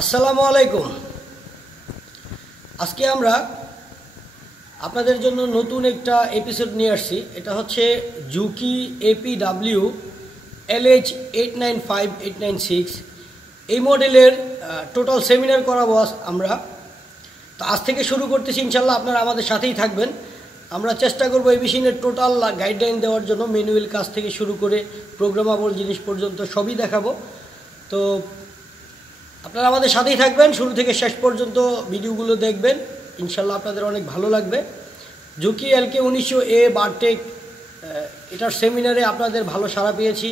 আসসালামু আলাইকুম। আজকে আমরা আপনাদের জন্য নতুন একটা এপিসোড নিয়ে আসছি। এটা হচ্ছে জুকি APW LH895896 এই মডেলের টোটাল সেমিনার করাবো আমরা। তো আজ থেকে শুরু করতেছি, ইনশাল্লাহ আপনারা আমাদের সাথেই থাকবেন। আমরা চেষ্টা করব এই মেশিনের টোটাল গাইডলাইন দেওয়ার জন্য, ম্যানুয়াল কাজ থেকে শুরু করে প্রোগ্রামেবল জিনিস পর্যন্ত সবই দেখাবো। তো আপনারা আমাদের সাথেই থাকবেন, শুরু থেকে শেষ পর্যন্ত ভিডিওগুলো দেখবেন, ইনশাল্লাহ আপনাদের অনেক ভালো লাগবে। জুকি LK1900A বারটেক এটার সেমিনারে আপনাদের ভালো সাড়া পেয়েছি,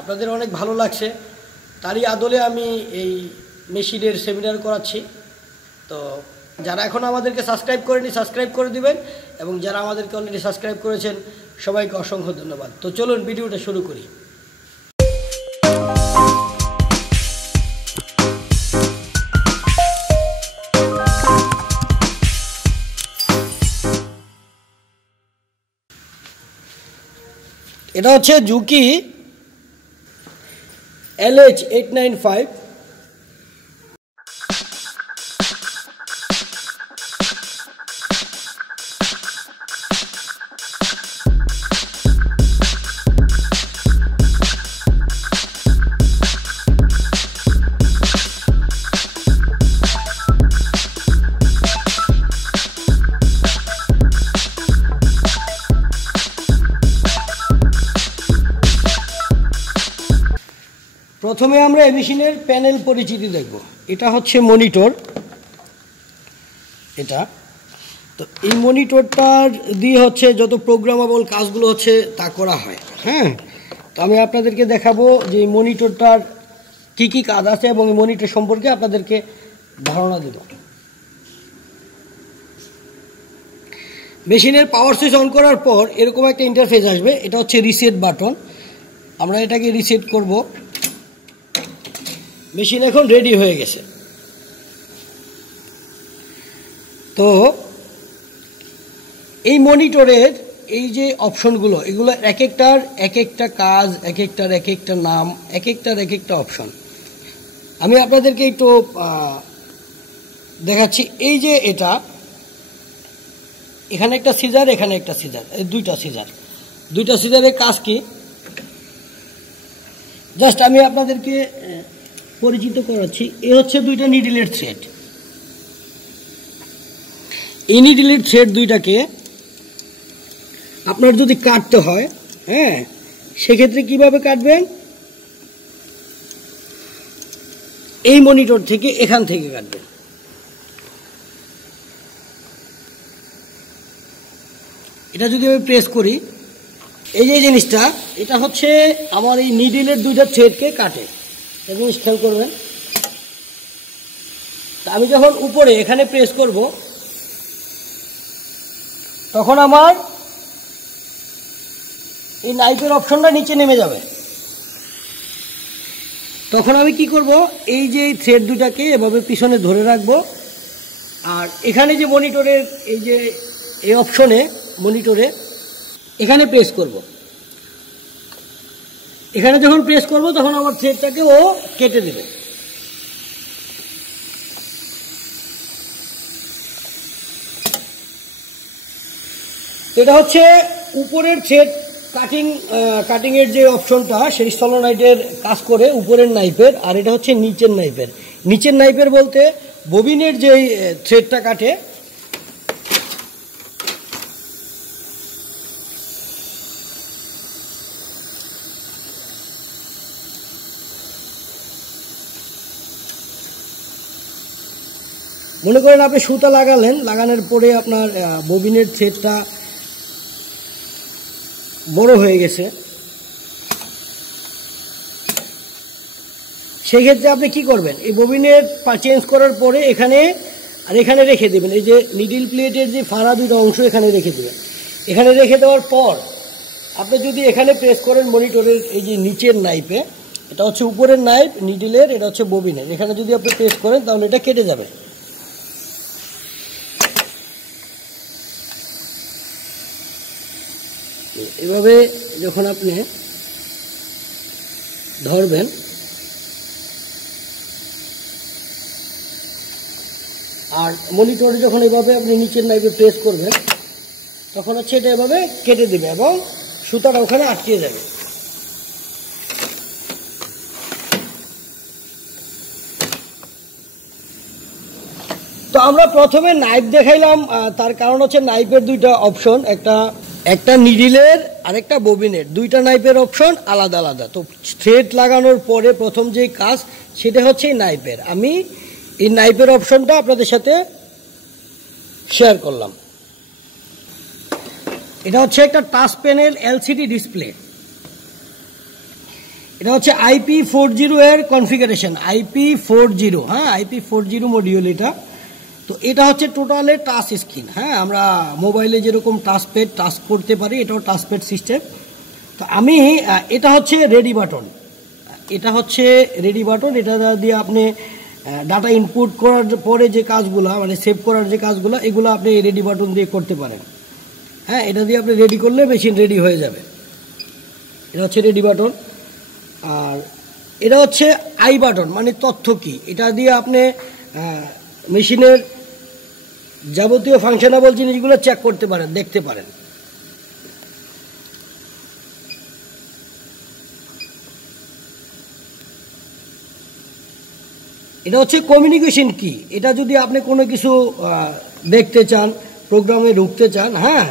আপনাদের অনেক ভালো লাগছে। তারই আদলে আমি এই মেশিনের সেমিনার করাচ্ছি। তো যারা এখন আমাদেরকে সাবস্ক্রাইব করেনি সাবস্ক্রাইব করে দিবেন, এবং যারা আমাদেরকে অলরেডি সাবস্ক্রাইব করেছেন সবাইকে অসংখ্য ধন্যবাদ। তো চলুন ভিডিওটা শুরু করি। এটা হচ্ছে জুকি LH895। প্রথমে আমরা এই মেশিনের প্যানেল পরিচিতি দেখব। এটা হচ্ছে মনিটর। এটা তো এই মনিটরটার দিয়ে হচ্ছে যত প্রোগ্রামেবল কাজগুলো হচ্ছে তা করা হয়। হ্যাঁ, তো আমি আপনাদেরকে দেখাবো যে এই মনিটরটার কি কি কাজ আছে এবং এই মনিটর সম্পর্কে আপনাদেরকে ধারণা দেব। মেশিনের পাওয়ার সুইচ অন করার পর এরকম একটা ইন্টারফেস আসবে। এটা হচ্ছে রিসেট বাটন। আমরা এটাকে রিসেট করব। মেশিন এখন রেডি হয়ে গেছে। তো এই মনিটরের এই যে অপশনগুলো, এগুলো এক একটার এক একটা কাজ, এক একটার এক একটা নাম, এক একটার এক একটা অপশন। আমি আপনাদেরকে একটু দেখাচ্ছি। এই যে এটা, এখানে একটা সিজার, এখানে একটা সিজার, এই দুইটা সিজারের কাজ কি জাস্ট আমি আপনাদেরকে পরিচিত করাচ্ছি। এ হচ্ছে দুইটা নিডলের থ্রেড। এই নিডলের থ্রেড দুইটাকে আপনার যদি কাটতে হয়, হ্যাঁ, সেক্ষেত্রে কিভাবে কাটবেন? এই মনিটর থেকে, এখান থেকে কাটবেন। এটা যদি আমি প্রেস করি, এই যে জিনিসটা, এটা হচ্ছে আমার এই নিডলের দুইটা থ্রেডকে কাটে। এবং খেয়াল করবেন, তা আমি যখন উপরে এখানে প্রেস করব, তখন আমার এই নাইফের অপশনটা নিচে নেমে যাবে। তখন আমি কি করব, এই যে থ্রেড দুটাকে এভাবে পিছনে ধরে রাখবো, আর এখানে যে মনিটরের এই যে এই অপশনে মনিটরে এখানে প্রেস করব। এখানে যখন প্রেস করব তখন আমার থ্রেডটাকে ও কেটে দেবে। এটা হচ্ছে উপরের থ্রেড কাটিং এর যে অপশনটা, সেই সলোনয়েডের কাজ করে উপরের নাইফের। আর এটা হচ্ছে নিচের নাইফের বলতে ববিনের যে থ্রেডটা কাটে, মনে করেন আপনি সুতা লাগানোর পরে আপনার ববিনের থ্রেডটা বড় হয়ে গেছে, সেই ক্ষেত্রে আপনি কি করবেন, এই ববিনের চেঞ্জ করার পরে এখানে আর এখানে রেখে দেবেন। এই যে নিডল প্লেটের যে ফাড়া দুটো অংশ এখানে রেখে দেবেন। এখানে রেখে দেওয়ার পর আপনি যদি এখানে প্রেস করেন মনিটরের এই যে নিচের নাইফে, এটা হচ্ছে উপরের নাইফ নিডলের, এটা হচ্ছে ববিনের, এখানে যদি আপনি প্রেস করেন তাহলে এটা কেটে যাবে। এভাবে যখন আপনি ধরবেন আর মনিটরে যখন এভাবে আপনি নিচের নাইফে প্রেস করবেন তখন হচ্ছে এটা এভাবে কেটে দেবে এবং সুতাটা ওখানে আটকে যাবে। তো আমরা প্রথমে নাইফ দেখাইলাম, তার কারণ হচ্ছে নাইফের দুইটা অপশন, একটা নিডিলের আর একটা ববিনের, দুইটা নাইফের অপশন আলাদা আলাদা। তো থ্রেড লাগানোর পরে প্রথম যে কাজ সেটা হচ্ছে এই নাইফের। আমি এই নাইফের অপশনটা আপনাদের সাথে শেয়ার করলাম। এটা হচ্ছে একটা টাচ প্যানেল এলসিডি ডিসপ্লে। এটা হচ্ছে IP40 এর কনফিগারেশন, IP40, হ্যাঁ IP40 মডিউল এটা। তো এটা হচ্ছে টোটালে টাচ স্ক্রিন, হ্যাঁ আমরা মোবাইলে যেরকম টাচপ্যাড টাচ করতে পারি এটাও টাচপ্যাড সিস্টেম। তো আমি এটা হচ্ছে রেডি বাটন, এটা হচ্ছে রেডি বাটন। এটা দিয়ে আপনি ডাটা ইনপুট করার পরে যে কাজগুলো মানে সেভ করার যে কাজগুলো এগুলো আপনি রেডি বাটন দিয়ে করতে পারেন। হ্যাঁ, এটা দিয়ে আপনি রেডি করলে মেশিন রেডি হয়ে যাবে। এটা হচ্ছে রেডি বাটন। আর এটা হচ্ছে আই বাটন মানে তথ্য কি, এটা দিয়ে আপনি মেশিনের যাবতীয় ফাংশনাবল জিনিসগুলো চেক করতে পারেন, দেখতে পারেন। এটা হচ্ছে কমিউনিকেশন কি, এটা যদি আপনি কোনো কিছু দেখতে চান, প্রোগ্রামে ঢুকতে চান, হ্যাঁ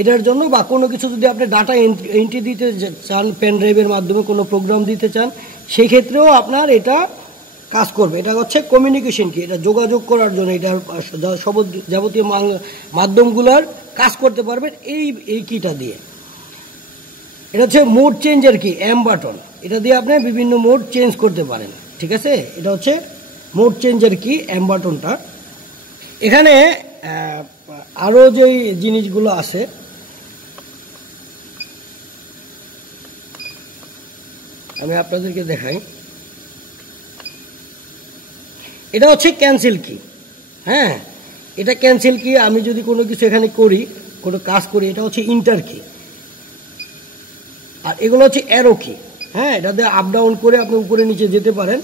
এটার জন্য, বা কোনো কিছু যদি আপনি ডাটা এন্ট্রি দিতে চান, পেন ড্রাইভের মাধ্যমে কোনো প্রোগ্রাম দিতে চান, সেই ক্ষেত্রেও আপনার এটা কাজ করবে। এটা হচ্ছে কমিউনিকেশন কি, এটা যোগাযোগ করার জন্য, এটা সব যাবতীয় মাধ্যমগুলোর কাজ করতে পারবেন এই কিটা দিয়ে। এটা হচ্ছে মোড চেঞ্জের কি, এম বাটন, এটা দিয়ে আপনি বিভিন্ন মোড চেঞ্জ করতে পারেন, ঠিক আছে। এটা হচ্ছে মোড চেঞ্জের কি, এম বাটনটা। এখানে আরও যে জিনিসগুলো আছে আমি আপনাদেরকে দেখাই। এটা হচ্ছে ক্যান্সেল কি, হ্যাঁ এটা ক্যান্সেল কি। আমি যদি কোনো কিছু এখানে করি, কোনো কাজ করি, এটা হচ্ছে ইন্টার কি। আর এগুলো হচ্ছে অ্যারো কি, হ্যাঁ এটা দিয়ে আপ ডাউন করে আপনি উপরে নিচে যেতে পারেন।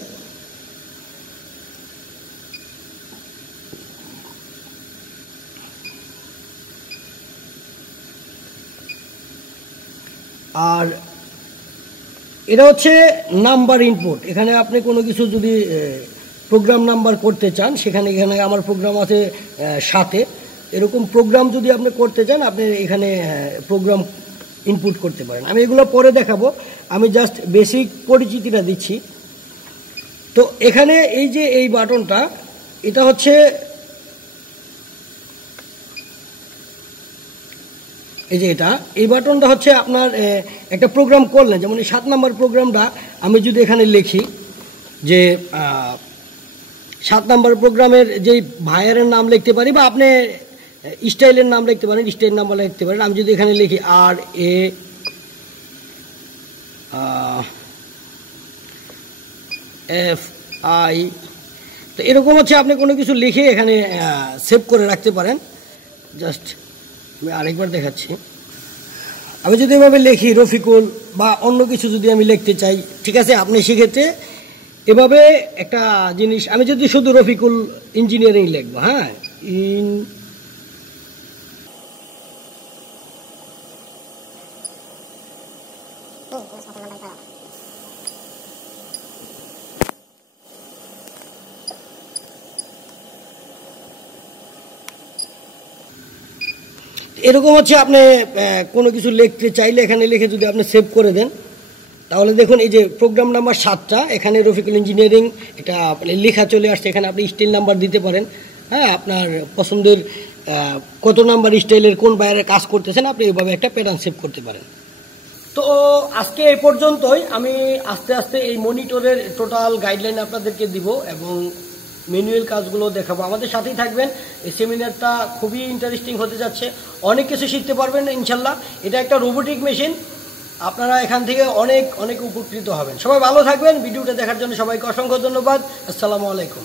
আর এটা হচ্ছে নাম্বার ইনপুট, এখানে আপনি কোনো কিছু যদি প্রোগ্রাম নাম্বার করতে চান, এখানে আমার প্রোগ্রাম আছে 7, এরকম প্রোগ্রাম যদি আপনি করতে চান আপনি এখানে প্রোগ্রাম ইনপুট করতে পারেন। আমি এগুলো পরে দেখাবো, আমি জাস্ট বেসিক পরিচিতিটা দিচ্ছি। তো এখানে এই যে এই বাটনটা, এটা হচ্ছে এই যে এই বাটনটা হচ্ছে আপনার একটা প্রোগ্রাম করলেন, যেমন এই 7 নম্বর প্রোগ্রামটা আমি যদি এখানে লিখি যে 7 নম্বর প্রোগ্রামের যেই ভাইয়ারের নাম লিখতে পারি, বা আপনি স্টাইলের নাম লিখতে পারেন, স্টাইল নাম্বার লিখতে পারেন। আমি যদি এখানে লিখি RAFI, তো এরকম হচ্ছে আপনি কোনো কিছু লিখে এখানে সেভ করে রাখতে পারেন। জাস্ট আমি আরেকবার দেখাচ্ছি। আমি যদি এভাবে লিখি রফিকুল বা অন্য কিছু যদি আমি লিখতে চাই, ঠিক আছে, আপনি সেক্ষেত্রে এভাবে একটা জিনিস, আমি যদি শুধু রফিকুল ইঞ্জিনিয়ারিং লিখবো, হ্যাঁ এরকম হচ্ছে আপনি কোনো কিছু লিখতে চাইলে এখানে লিখে যদি আপনি সেভ করে দেন, তাহলে দেখুন এই যে প্রোগ্রাম নাম্বার 7টা এখানে রফিকুল ইঞ্জিনিয়ারিং এটা লেখা চলে আসছে। এখানে আপনি স্টাইল নাম্বার দিতে পারেন, হ্যাঁ আপনার পছন্দের কত নাম্বার স্টাইলের কোন বাইরে কাজ করতেছেন আপনি এইভাবে একটা প্যাটার্ন সেভ করতে পারেন। তো আজকে এই পর্যন্তই। আমি আস্তে আস্তে এই মনিটরের টোটাল গাইডলাইন আপনাদেরকে দিব এবং ম্যানুয়াল কাজগুলো দেখাবো। আমাদের সাথেই থাকবেন, এই সেমিনারটা খুবই ইন্টারেস্টিং হতে যাচ্ছে, অনেক কিছু শিখতে পারবেন ইনশাল্লাহ। এটা একটা রোবোটিক মেশিন, আপনারা এখান থেকে অনেক অনেক উপকৃত হবেন। সবাই ভালো থাকবেন। ভিডিওটা দেখার জন্য সবাইকে অসংখ্য ধন্যবাদ। আসসালামু আলাইকুম।